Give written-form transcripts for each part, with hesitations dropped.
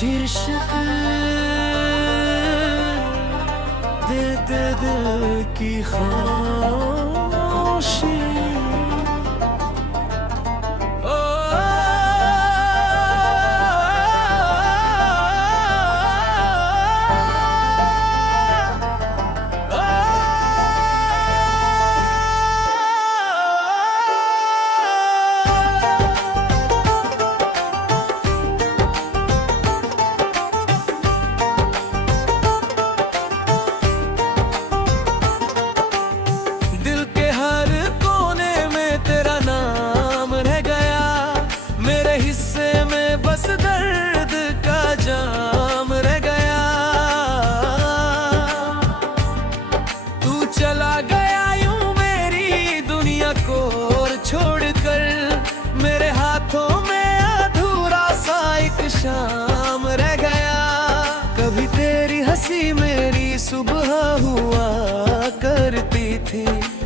शीर्षक दे दे दिल की खामोशी। शाम रह गया, कभी तेरी हंसी मेरी सुबह हुआ करती थी,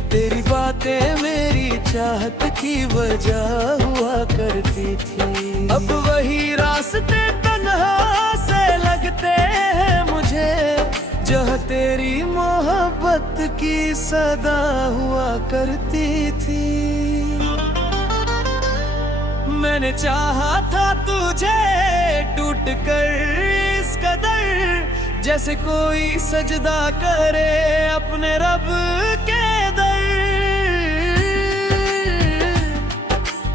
तेरी बातें मेरी चाहत की वजह हुआ करती थी। अब वही रास्ते तन्हा से लगते हैं मुझे, जहाँ तेरी मोहब्बत की सदा हुआ करती थी। मैंने चाहा था तुझे टूट कर इस कदर, जैसे कोई सजदा करे अपने रब के दर।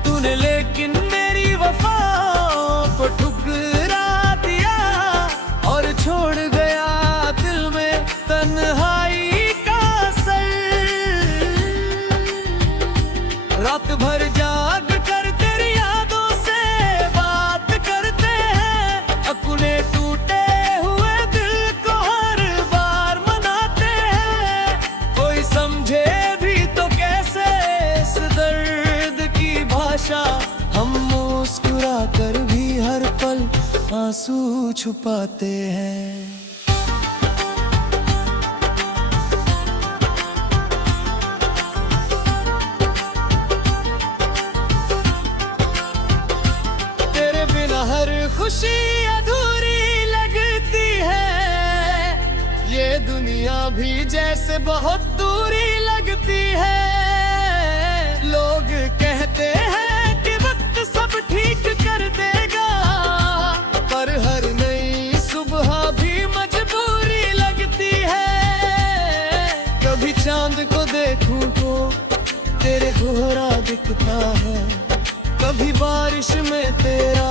तूने लेकिन मेरी वफाओं को ठुकरा दिया और छोड़ गया दिल में तन्हाई का असर। रात भर जाग कर तेरी यादों से बात करते हैं, अपने टूटे हुए दिल को हर बार मनाते हैं। कोई समझे भी तो कैसे इस दर्द की भाषा, हम मुस्कुरा कर भी हर पल आंसू छुपाते हैं। खुशी अधूरी लगती है, ये दुनिया भी जैसे बहुत दूरी लगती है। लोग कहते हैं कि वक्त सब ठीक कर देगा, पर हर नई सुबह भी मजबूरी लगती है। कभी चांद को देखूं तो तेरे कोहरा दिखता है, कभी बारिश में तेरा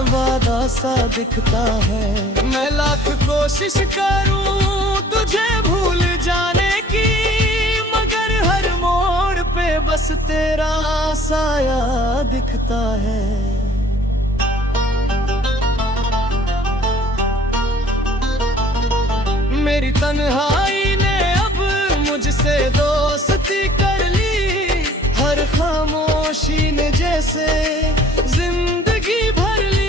वादा सा दिखता है। मैं लाख कोशिश करूं तुझे भूल जाने की, मगर हर मोड़ पे बस तेरा साया दिखता है। मेरी तन्हाई ने अब मुझसे दोस्ती कर ली, हर खामोशी ने जैसे जिंदगी भर ली।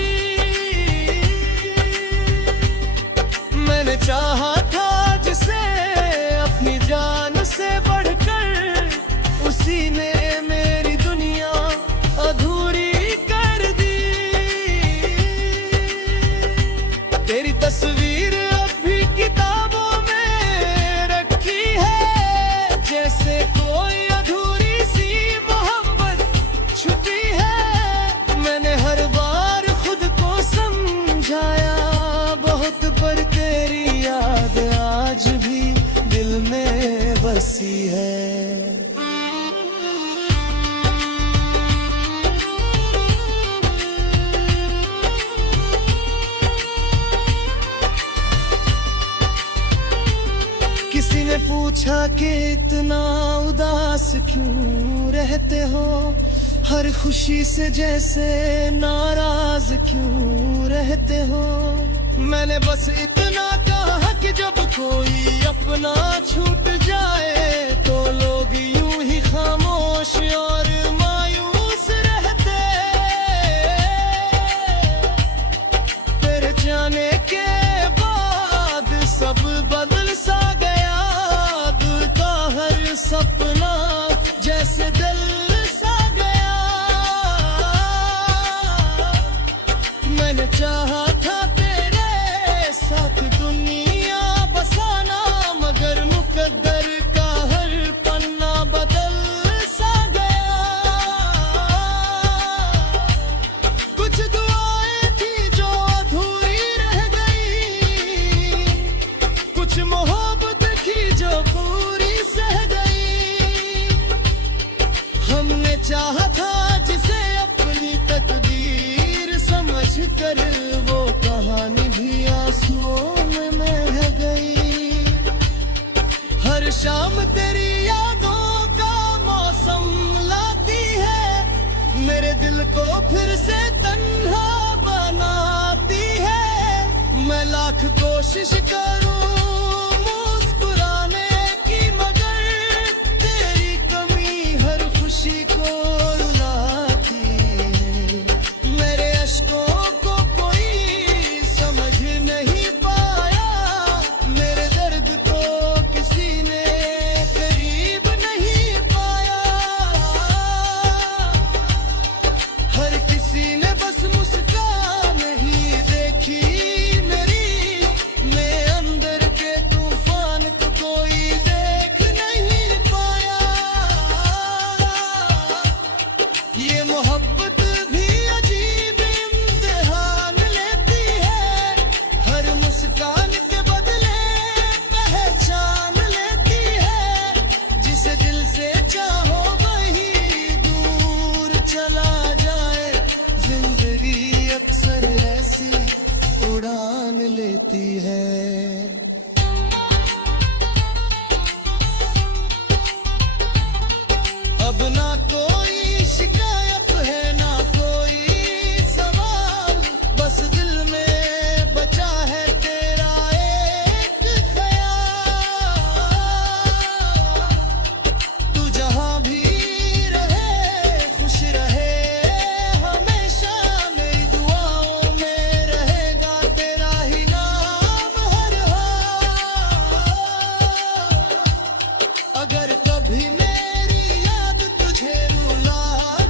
मैंने चाहा था जिसे अपनी जान से बढ़कर, उसी ने मेरी दुनिया अधूरी कर दी। तेरी तस्वीर अब भी किताबों में रखी है, जैसे कोई अधूरी सी मोहब्बत छुपी है। मैंने हर बार खुद को समझाया बहुत, पर तेरी याद आज भी दिल में बसी है। किसी ने पूछा कि इतना उदास क्यों रहते हो, हर खुशी से जैसे नाराज क्यों रहते हो। मैंने बस इतना कहा कि जब कोई अपना छूट जाए तो लोग यूं ही खामोश और मायूस रहते। तेरे जाने के बाद सब बदल सा गया, दिल का हर सपना जैसे दिल सा गया। मैंने चाहा था चाहा था जिसे अपनी तकदीर समझ कर, वो कहानी भी आंसुओं में बह गई। हर शाम तेरी यादों का मौसम लाती है, मेरे दिल को फिर से तन्हा बनाती है। मैं लाख कोशिश करूं मुस्कुराने की, मगर तेरी कमी हर खुशी को रुलाती है। मेरे अश्कों को कोई समझ नहीं पाया, मेरे दर्द को किसी ने करीब नहीं पाया। हर किसी ने बस मुस्कान ही देखी मेरी, मैं अंदर के तूफान को कोई देख नहीं पाया। ये मोहब्बत भी अजीब इम्तिहान लेती है, हर मुस्कान के बदले पहचान लेती है। जिसे दिल से चाहो वही दूर चला जाए, जिंदगी अक्सर ऐसी उड़ान लेती है। अब ना कोई शिकायत है ना कोई सवाल, बस दिल में बचा है तेरा एक ख्याल। तू जहां भी रहे खुश रहे हमेशा, मेरी दुआओं में रहेगा तेरा ही नाम हर हाल। अगर कभी मेरी याद तुझे रुला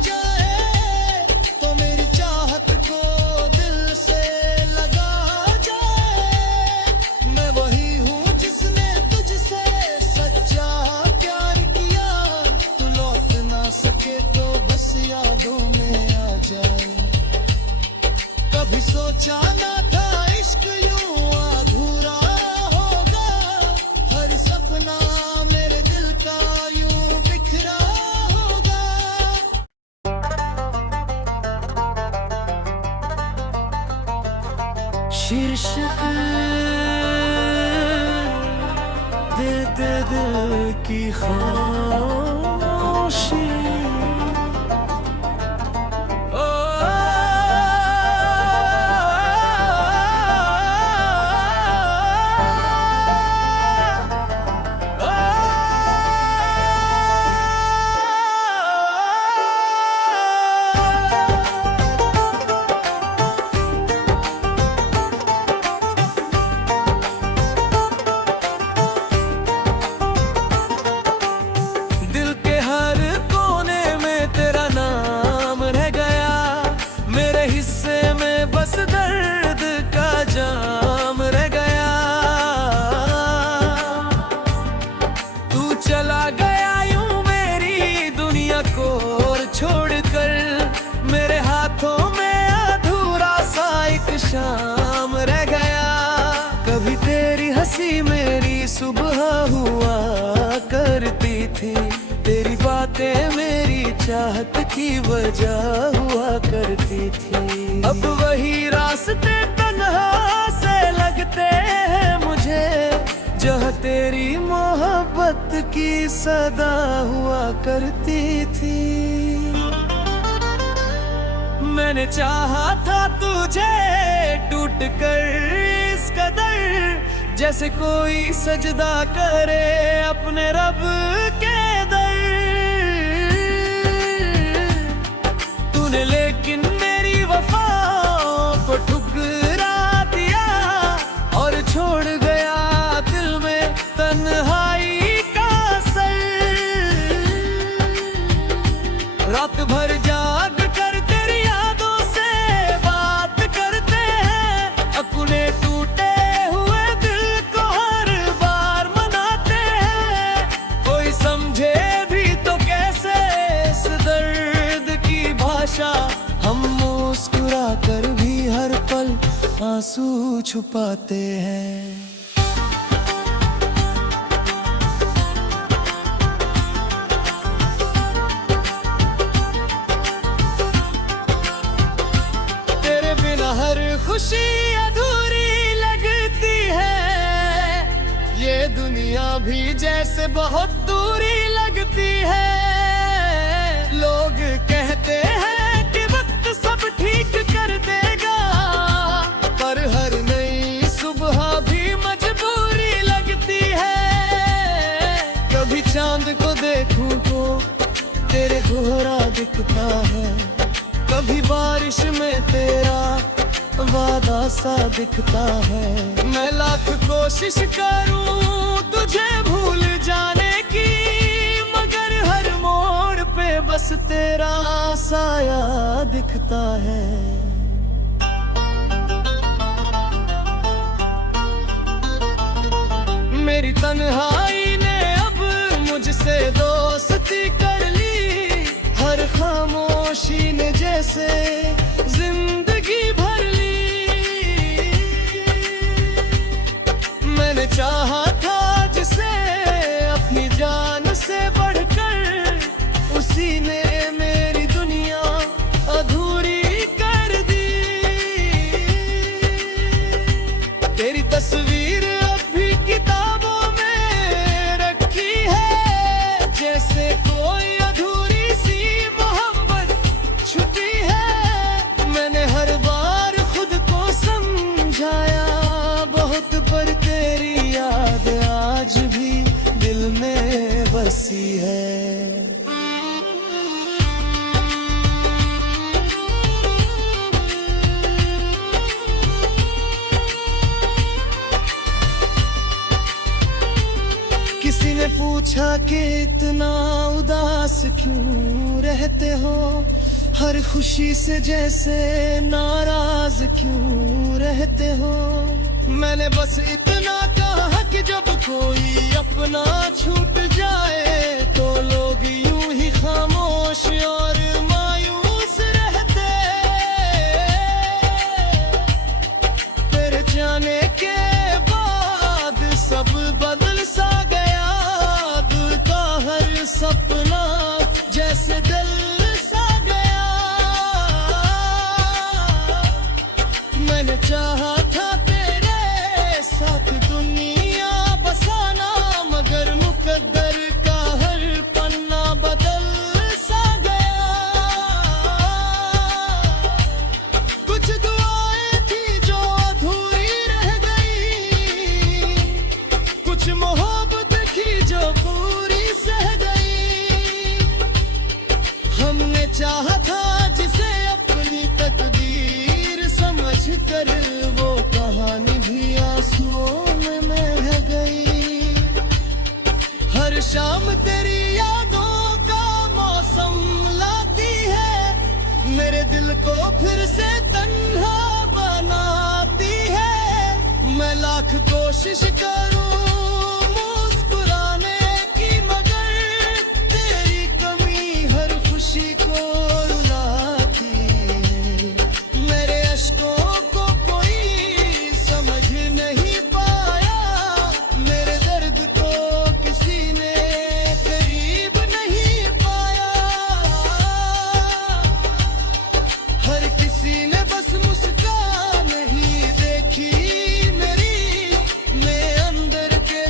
जाए, तो मेरी चाहत को दिल से लगा जाए। मैं वही हूँ जिसने तुझसे सच्चा प्यार किया, तू लौट ना सके तो बस यादों में आ जाए। कभी सोचा ना था इश्क यूं अधूरा होगा, हर सपना मेरे दिल का यूं बिखरा होगा। शीर्षक दे दे दिल की खामोशी। दिल के हर कोने में तेरा नाम रह गया, मेरे हिस्से में बस दर्द का जाम रह गया। तू चला गया यूं मेरी दुनिया को छोड़कर, मेरे हाथों में अधूरा सा एक शाम रह गया। कभी तेरी हंसी मेरी सुबह हुआ करती थी, तेरी बातें मेरी चाहत की वजह हुआ करती थी। अब वही रास्ते तन्हा से लगते हैं मुझे, जहाँ तेरी मोहब्बत की सदा हुआ करती थी। मैंने चाहा था तुझे टूट कर इस कदर, जैसे कोई सजदा करे अपने रब के दर। तूने लेकिन मेरी वफाओं को ठुकरा दिया, और छोड़ गया दिल में तन्हाई का असर। रात भर जाग कर तेरी यादों से बात करते हैं, अपने टूटे हुए दिल को हर बार मनाते हैं। कोई समझे भी तो कैसे इस दर्द की भाषा, हम मुस्कुरा कर भी हर पल आंसू छुपाते हैं। खुशी अधूरी लगती है। ये दुनिया भी जैसे बहुत दूरी लगती है। लोग कहते हैं कि वक्त सब ठीक कर देगा, पर हर नई सुबह भी मजबूरी लगती है। कभी चांद को देखूं तो तेरे कोहरा दिखता है, कभी बारिश में तेरा वादा सा दिखता है। मैं लाख कोशिश करूं तुझे भूल जाने की, मगर हर मोड़ पे बस तेरा साया दिखता है। मेरी तन्हाई ने अब मुझसे दोस्ती कर ली, हर खामोशी ने जैसे जिंदगी भर ली। मैंने चाहा था जिसे अपनी जान से बढ़कर, उसी ने मेरी दुनिया अधूरी कर दी। तेरी तस्वीर अब भी किताबों में रखी है, जैसे कोई अधूरी सी मोहब्बत छुपी है। मैंने हर बार खुद को समझाया बहुत, पर तेरी याद आज भी दिल में बसी है। किसी ने पूछा कि इतना उदास क्यों रहते हो, हर खुशी से जैसे नाराज क्यों रहते हो। मैंने बस इतना कहा कि जब कोई अपना छूट जाए तो लोग यूं ही खामोश और मायूस रहते। तेरे जाने के बाद सब बदल सा गया, दिल का हर सपना जैसे दिल सा गया। मैंने चाहा था तेरे साथ दुनिया बसाना, मगर मुकद्दर का हर पन्ना बदल सा गया। कुछ दुआएं थी जो अधूरी रह गई, कुछ मोहब्बत थी जो पूरी सह गई। हमने चाहा था जिसे अपनी तकदीर समझ कर, वो कहानी भी आंसुओं में बह गई। हर शाम तेरी यादों का मौसम लाती है, मेरे दिल को फिर से तन्हा बनाती है। मैं लाख कोशिश करूं मुस्कुराने की, मगर तेरी कमी हर खुशी को रुलाती है। मेरे अश्कों को कोई समझ नहीं पाया, मेरे दर्द को किसी ने करीब नहीं पाया। हर किसी ने बस मुस्कान ही देखी मेरी, मैं अंदर के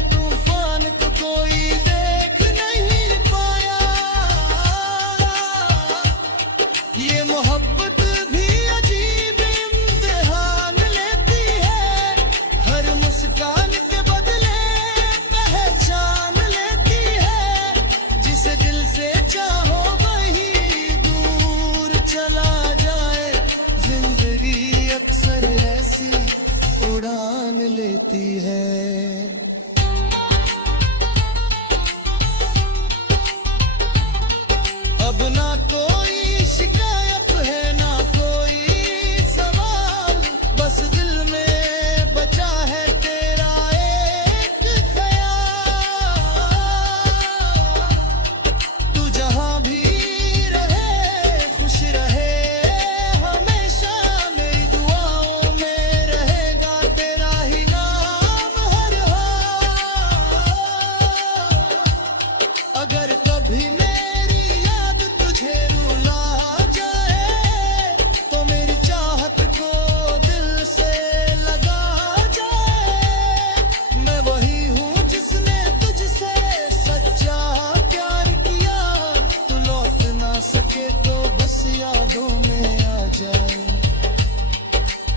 यादों में आ जाए।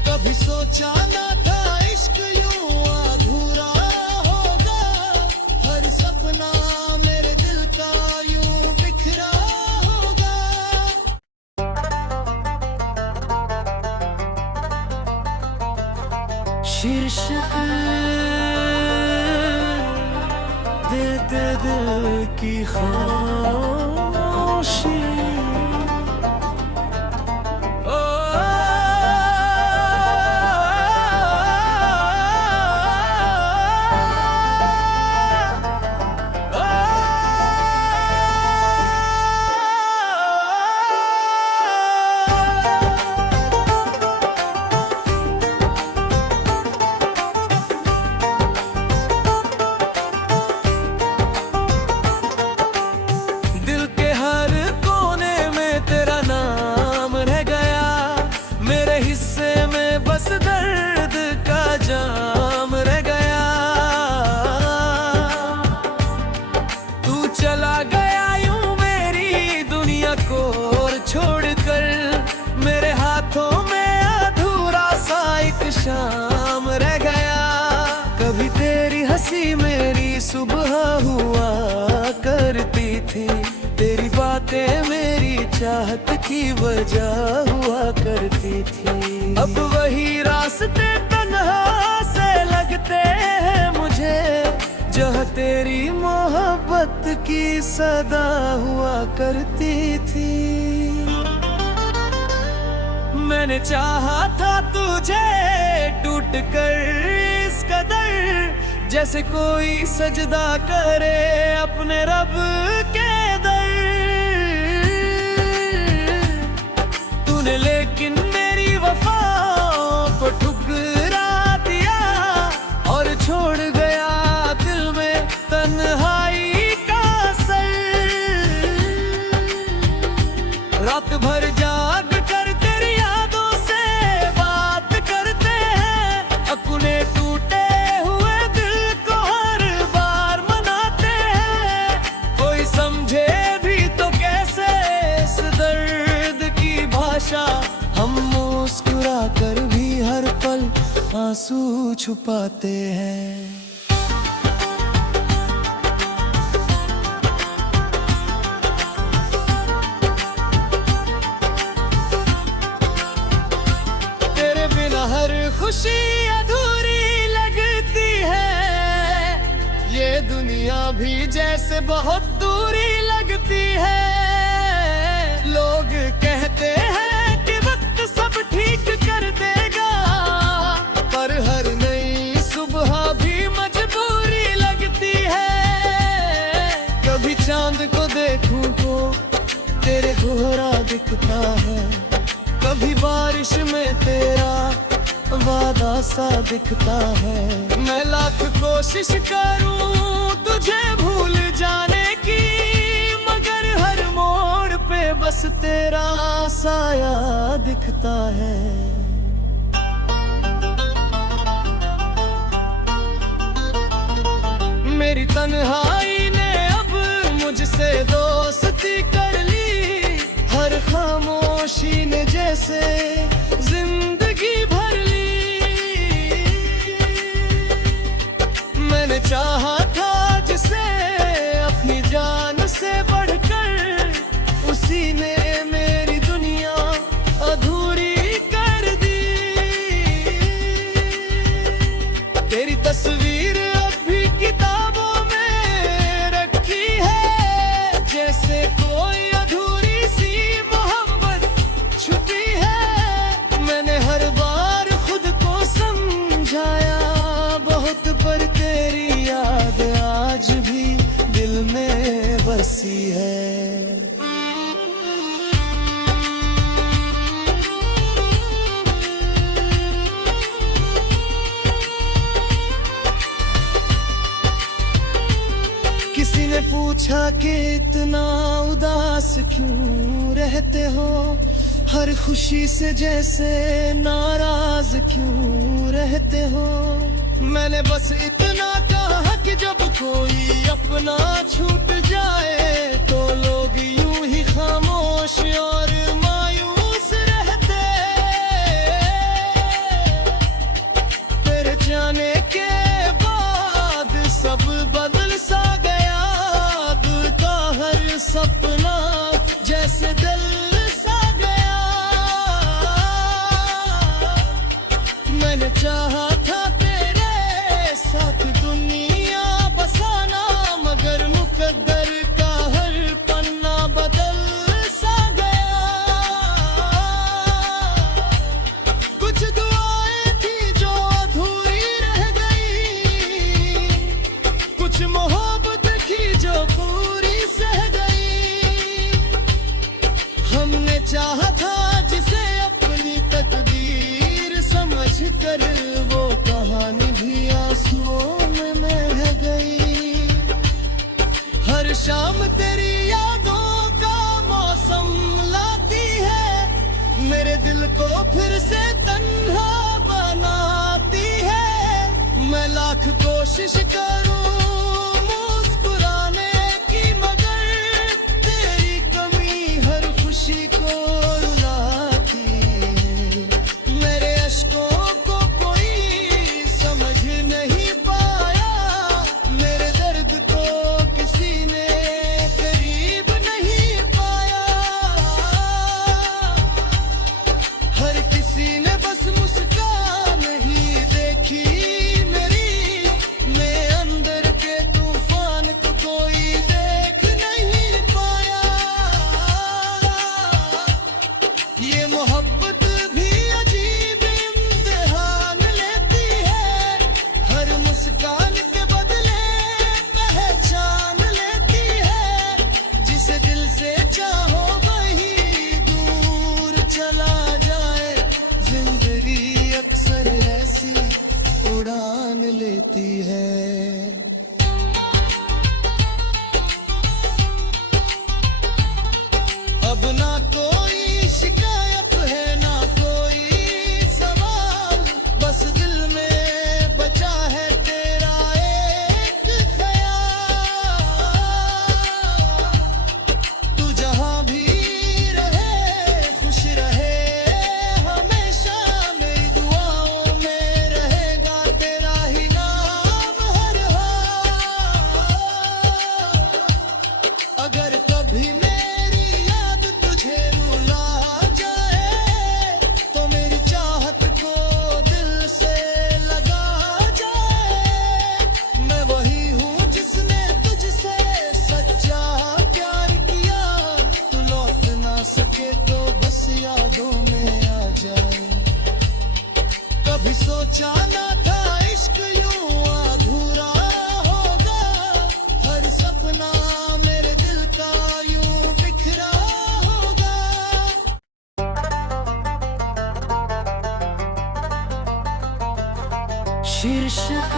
कभी सोचा ना था इश्क यूं अधूरा होगा, हर सपना मेरे दिल का यूं बिखरा होगा। शीर्षक दे दे दिल की खामोशी। दर्द का जाम रह गया, तू चला गया यूं मेरी दुनिया को छोड़कर। मेरे हाथों में अधूरा सा एक शाम रह गया। कभी तेरी हंसी मेरी सुबह हुआ करती थी, तेरी बातें मेरी चाहत की वजह हुआ करती थी। अब वही रास्ते तन्हा से लगते हैं मुझे, जहाँ तेरी मोहब्बत की सदा हुआ करती थी। मैंने चाहा था तुझे टूट कर इस कदर, जैसे कोई सजदा करे अपने रब के दर। तूने लेकिन मेरी वफाओं को ठुकरा दिया और छोड़ गया दिल में तन्हाई का असर। रात भर जाग कर तेरी यादों से बात करते हैं, अपने टूटे हुए दिल को हर बार मनाते हैं। कोई समझे भी तो कैसे इस दर्द की भाषा, हम मुस्कुरा कर भी हर पल आंसू छुपाते हैं। तेरे बिना हर खुशी अधूरी लगती है, ये दुनिया भी जैसे बहुत दूरी लगती है। लोग कहते हैं कि वक्त सब ठीक कर देगा, पर हर नई सुबह भी मजबूरी लगती है। कभी चांद को देखूं तो तेरे कोहरा दिखता है, कभी बारिश में तेरा वादा सा दिखता है। मैं लाख कोशिश करूं तुझे भूल जाने की, मगर हर मोड़ पे बस तेरा साया दिखता है। मेरी तन्हाई ने अब मुझसे दोस्ती कर ली, हर खामोशी ने जैसे जिंदगी भर ली। मैंने चाहा था जिसे अपनी जान से बढ़कर, उसी ने मेरी दुनिया अधूरी कर दी। तेरी तस्वीर अब भी किताबों में रखी है, जैसे कोई अधूरी सी मोहब्बत छुपी है। मैंने हर बार खुद को समझाया बहुत, पर तेरी याद आज भी दिल में बसी है। किसी ने पूछा कि इतना उदास क्यों रहते हो, हर खुशी से जैसे नाराज क्यों रहते हो। मैंने बस इतना कहा कि जब कोई अपना छूट जाए तो लोग यूं ही खामोश और मायूस चाहा था जिसे अपनी तकदीर समझ कर, वो कहानी भी आंसुओं में बह गई। हर शाम तेरी यादों का मौसम लाती है, मेरे दिल को फिर से तन्हा बनाती है। मैं लाख कोशिश करूं मुस्कुराने की, मगर तेरी कमी हर खुशी को रुलाती है। मेरे अश्कों को कोई समझ नहीं पाया, मेरे दर्द को किसी ने करीब नहीं पाया। हर किसी ने बस मुस्कान ही देखी मेरी, मैं अंदर के तूफान को कोई देख नहीं पाया। ये मोहब्बत भी अजीब इम्तिहान लेती है, हर मुस्कान के बदले पहचान लेती है। जिसे दिल से चाहो वही दूर चला जाए, जिंदगी अक्सर ऐसी उड़ान लेती है। अब ना कोई शिकायत है ना कोई सवाल, बस दिल में बचा है तेरा एक ख्याल। तू जहां भी रहे खुश रहे हमेशा, मेरी दुआओं में रहेगा तेरा ही नाम हर हाल। अगर कभी मेरी याद तुझे रुला जाए, तो मेरी चाहत को दिल से लगा जाए। मैं वही हूँ जिसने तुझसे सच्चा प्यार किया, तू लौट ना सके तो बस यादों में आ जाए। कभी सोचा ना था इश्क यूं अधूरा होगा, हर सपना मेरे दिल का यूं बिखरा होगा। शीर्षक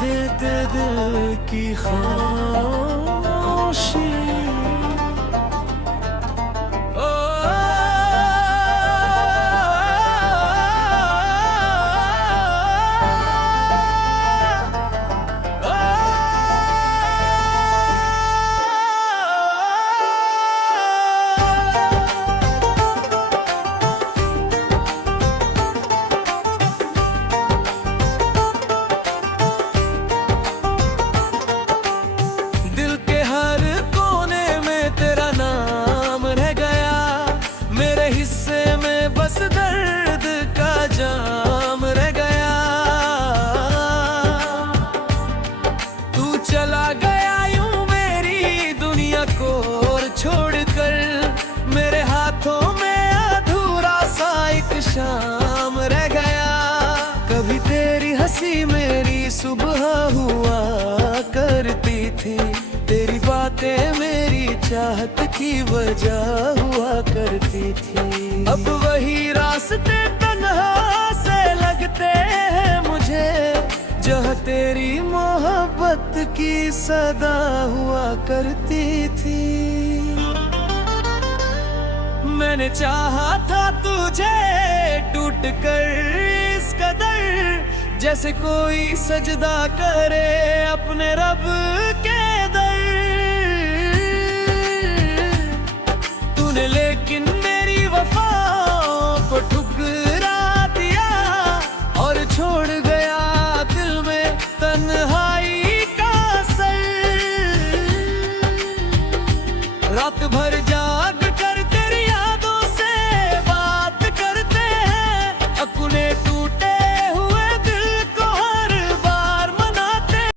दे दे दिल की खामोशी। दिल के हर कोने में तेरा नाम रह गया, मेरे हिस्से में बस दर्द का जाम रह गया। तू चला गया यूं मेरी दुनिया को छोड़कर, मेरे हाथों में अधूरा सा एक शाम रह गया। कभी तेरी हंसी मेरी सुबह हुआ करती थी, तेरी बातें मेरी चाहत की वजह हुआ करती थी। अब वही रास्ते तन्हा से लगते हैं मुझे, जहाँ तेरी मोहब्बत की सदा हुआ करती थी। मैंने चाहा था तुझे टूट कर इस कदर, जैसे कोई सजदा करे अपने रब के दर। तूने लेकिन मेरी वफाओं को ठुकरा दिया, और छोड़ गया दिल में तन्हाई का असर। रात भर जाग